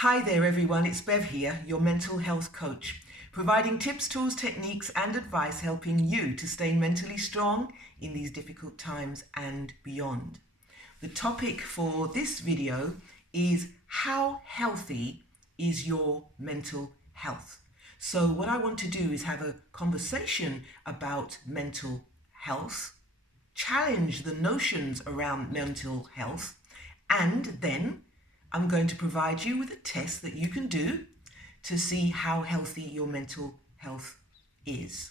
Hi there everyone, it's Bev here, your mental health coach, providing tips, tools, techniques and advice helping you to stay mentally strong in these difficult times and beyond. The topic for this video is how healthy is your mental health? So what I want to do is have a conversation about mental health, challenge the notions around mental health, and then I'm going to provide you with a test that you can do to see how healthy your mental health is.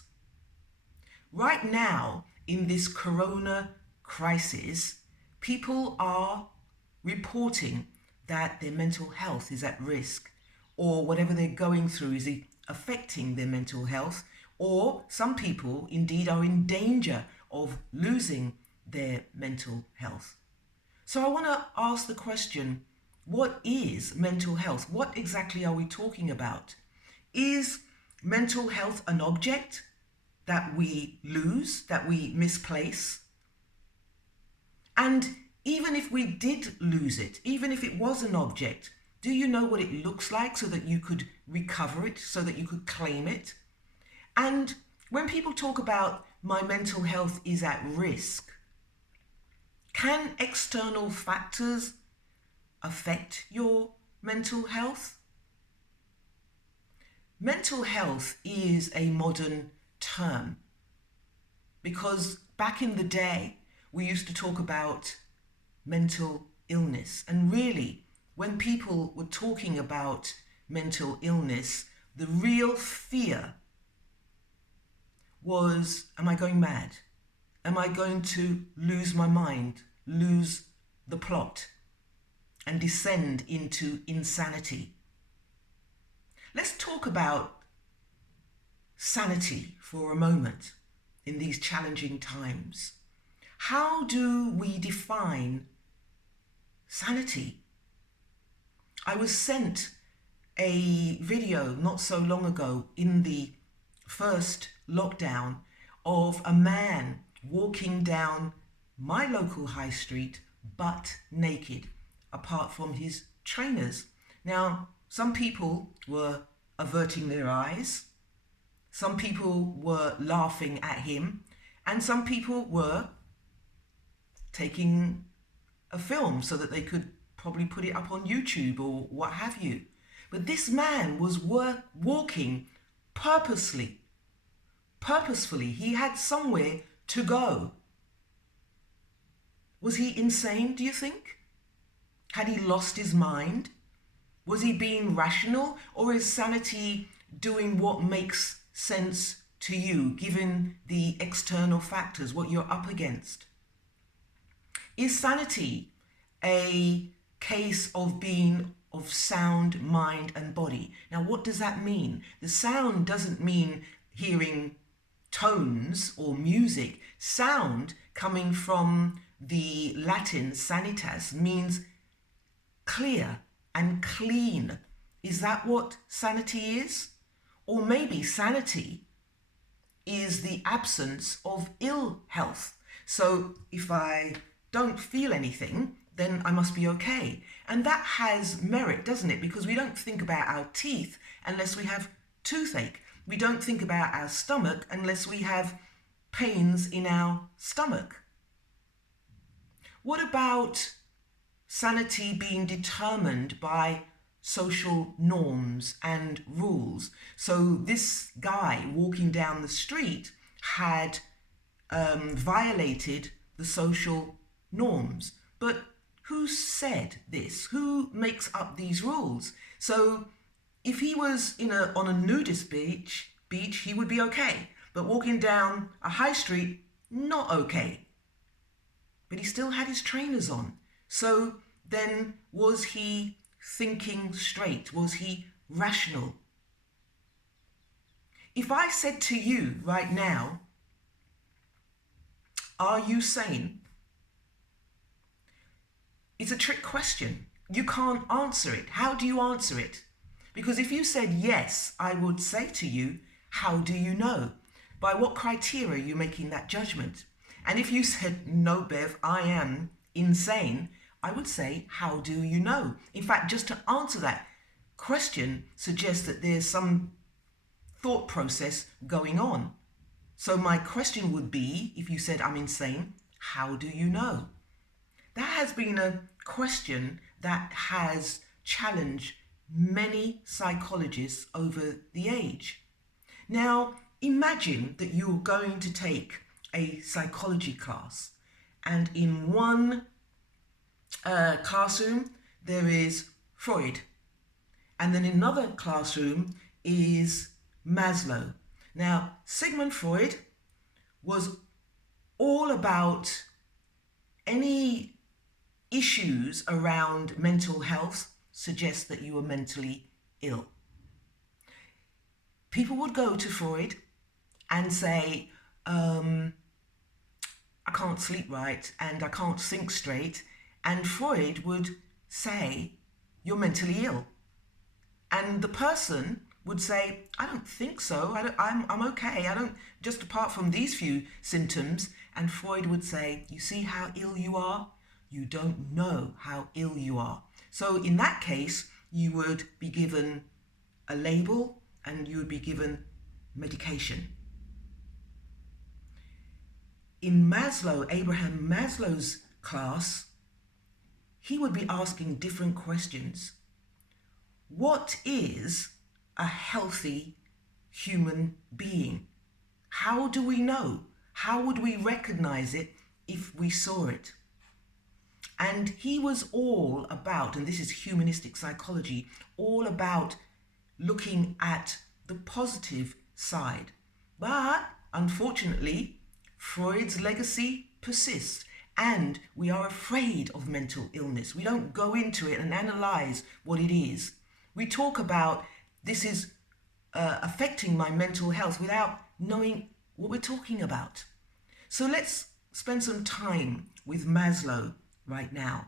Right now, in this corona crisis, people are reporting that their mental health is at risk, or whatever they're going through is affecting their mental health, or some people indeed are in danger of losing their mental health. So I want to ask the question, what is mental health? What exactly are we talking about? Is mental health an object that we lose, that we misplace? And even if we did lose it, even if it was an object, do you know what it looks like so that you could recover it, so that you could claim it? And when people talk about my mental health is at risk, can external factors affect your mental health? Mental health is a modern term because back in the day we used to talk about mental illness, and really when people were talking about mental illness, the real fear was, am I going mad? Am I going to lose my mind, lose the plot, and descend into insanity? Let's talk about sanity for a moment in these challenging times. How do we define sanity? I was sent a video not so long ago in the first lockdown of a man walking down my local high street butt naked, apart from his trainers. Now, some people were averting their eyes, some people were laughing at him, and some people were taking a film so that they could probably put it up on YouTube or what have you. But this man was walking purposefully. He had somewhere to go. Was he insane, do you think? Had he lost his mind? Was he being rational, or is sanity doing what makes sense to you, given the external factors, what you're up against? Is sanity a case of being of sound mind and body? Now, what does that mean? The sound doesn't mean hearing tones or music. Sound, coming from the Latin sanitas, means clear and clean. Is that what sanity is? Or maybe sanity is the absence of ill health. So if I don't feel anything, then I must be okay. And that has merit, doesn't it? Because we don't think about our teeth unless we have toothache. We don't think about our stomach unless we have pains in our stomach. What about sanity being determined by social norms and rules? So this guy walking down the street had violated the social norms. But who said this? Who makes up these rules? So if he was on a nudist beach, he would be okay. But walking down a high street, not okay. But he still had his trainers on. So then, was he thinking straight? Was he rational? If I said to you right now, are you sane? It's a trick question. You can't answer it. How do you answer it? Because if you said yes, I would say to you, how do you know? By what criteria are you making that judgment? And if you said, no, Bev, I am insane, I would say, how do you know? In fact, just to answer that, question suggests that there's some thought process going on. So my question would be, if you said I'm insane, how do you know? That has been a question that has challenged many psychologists over the age. Now, imagine that you're going to take a psychology class, and in one classroom there is Freud, and then in another classroom is Maslow. Now, Sigmund Freud was all about any issues around mental health suggest that you were mentally ill. People would go to Freud and say, I can't sleep right and I can't think straight. And Freud would say, you're mentally ill. And the person would say, I don't think so. I'm okay. Just apart from these few symptoms. And Freud would say, you see how ill you are? You don't know how ill you are. So in that case, you would be given a label and you would be given medication. In Abraham Maslow's class, he would be asking different questions. What is a healthy human being? How do we know? How would we recognize it if we saw it? And he was all about, and this is humanistic psychology, all about looking at the positive side. But unfortunately, Freud's legacy persists, and we are afraid of mental illness. We don't go into it and analyze what it is. We talk about this is affecting my mental health without knowing what we're talking about. So let's spend some time with Maslow right now.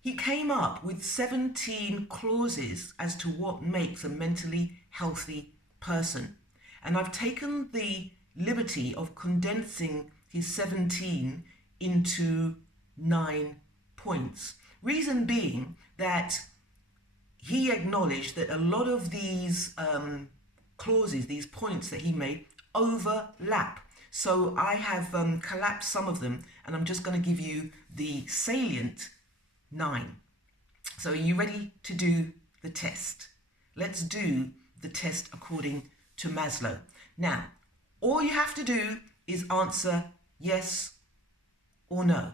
He came up with 17 clauses as to what makes a mentally healthy person. And I've taken the liberty of condensing his 17 into 9 points. Reason being that he acknowledged that a lot of these clauses, these points that he made, overlap. So I have collapsed some of them, and I'm just going to give you the salient 9. So are you ready to do the test? Let's do the test according to Maslow. Now, all you have to do is answer yes or no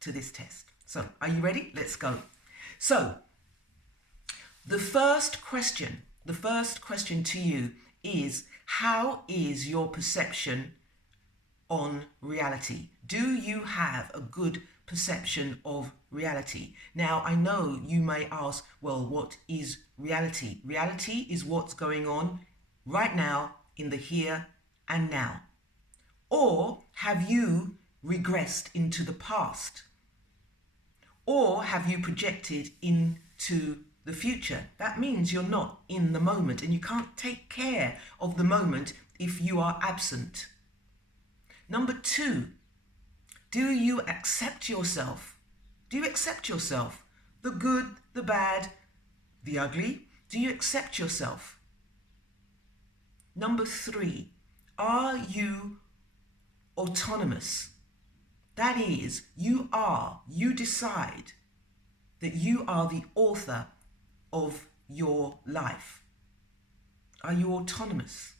to this test. So are you ready? Let's go. So the first question to you is, how is your perception on reality? Do you have a good perception of reality? Now, I know you may ask, well, what is reality? Reality is what's going on right now in the here and now. Or have you regressed into the past? Or have you projected into the future? That means you're not in the moment, and you can't take care of the moment if you are absent. Number 2, do you accept yourself? Do you accept yourself? The good, the bad, the ugly? Do you accept yourself? Number 3, are you autonomous? That is, you decide that you are the author of your life. Are you autonomous?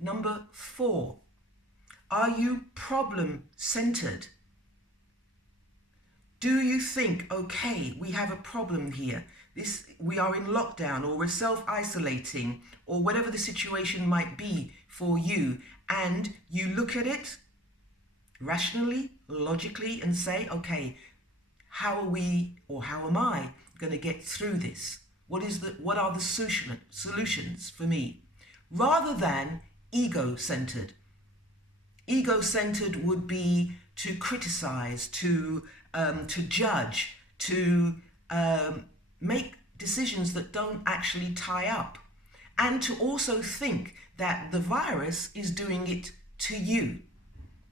Number 4, are you problem-centered? Do you think, okay, we have a problem here. We are in lockdown, or we're self-isolating, or whatever the situation might be for you, and you look at it rationally, logically, and say, okay, how are we, or how am I going to get through this? What are the solutions for me? Rather than ego-centered. Ego-centered would be to criticize, to judge, to make decisions that don't actually tie up, and to also think that the virus is doing it to you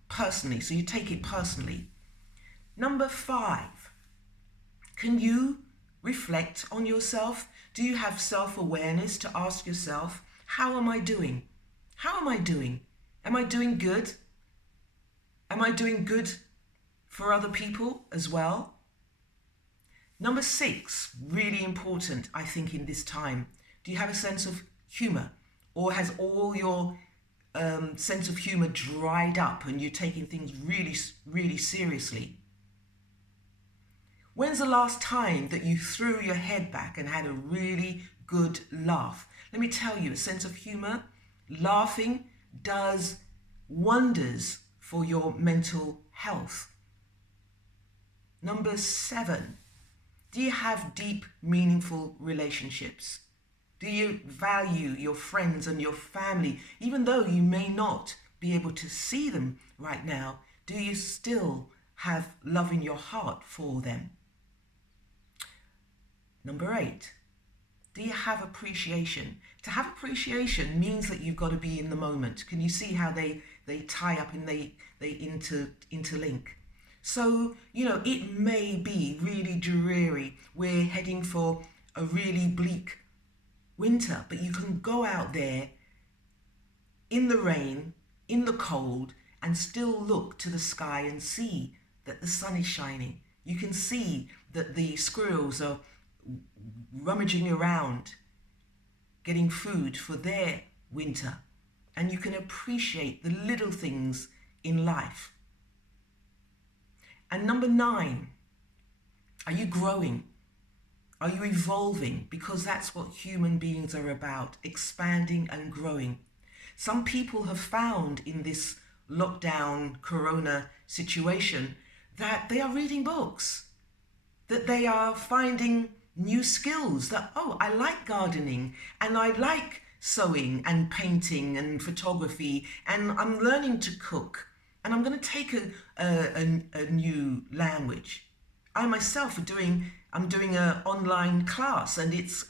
personally, so you take it personally. Number 5, can you Reflect on yourself. Do you have self-awareness to ask yourself, how am I doing? How am I doing? Am I doing good? Am I doing good for other people as well? Number 6, really important, I think, in this time. Do you have a sense of humor? Or has all your sense of humor dried up and you're taking things really, really seriously? When's the last time that you threw your head back and had a really good laugh? Let me tell you, a sense of humor, laughing does wonders for your mental health. Number 7, do you have deep, meaningful relationships? Do you value your friends and your family, even though you may not be able to see them right now? Do you still have love in your heart for them? Number 8, do you have appreciation? To have appreciation means that you've got to be in the moment. Can you see how they tie up and they interlink? So, it may be really dreary. We're heading for a really bleak winter, but you can go out there in the rain, in the cold, and still look to the sky and see that the sun is shining. You can see that the squirrels are rummaging around, getting food for their winter. And you can appreciate the little things in life. And number 9, are you growing? Are you evolving? Because that's what human beings are about, expanding and growing. Some people have found in this lockdown corona situation that they are reading books, that they are finding new skills, that, I like gardening and I like sewing and painting and photography, and I'm learning to cook, and I'm going to take a new language. I myself I'm doing an online class, and it's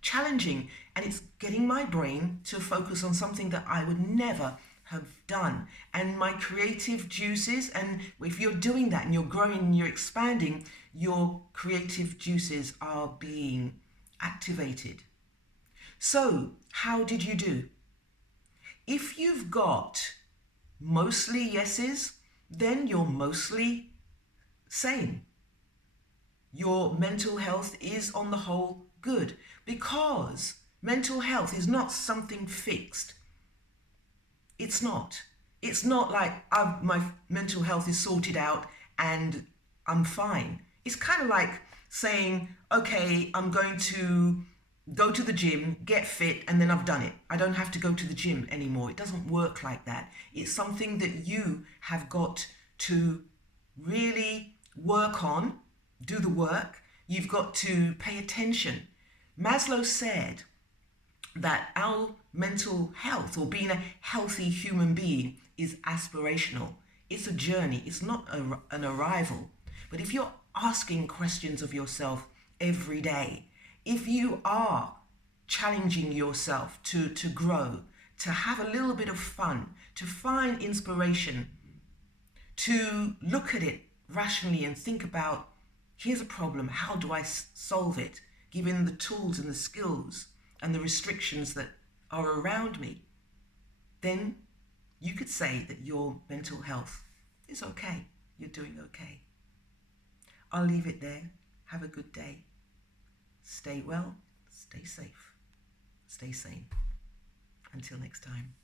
challenging, and it's getting my brain to focus on something that I would never have done. And my creative juices, and if you're doing that and you're growing and you're expanding, your creative juices are being activated. So, how did you do? If you've got mostly yeses, then you're mostly sane. Your mental health is on the whole good, because mental health is not something fixed. It's not. It's not like my mental health is sorted out and I'm fine. It's kind of like saying, okay, I'm going to go to the gym, get fit, and then I've done it. I don't have to go to the gym anymore. It doesn't work like that. It's something that you have got to really work on, do the work. You've got to pay attention. Maslow said that our mental health, or being a healthy human being, is aspirational. It's a journey. It's not an arrival. But if you're asking questions of yourself every day, if you are challenging yourself to grow, to have a little bit of fun, to find inspiration, to look at it rationally and think about, here's a problem, how do I solve it, given the tools and the skills and the restrictions that are around me, then you could say that your mental health is okay. You're doing okay. I'll leave it there. Have a good day. Stay well, stay safe, stay sane. Until next time.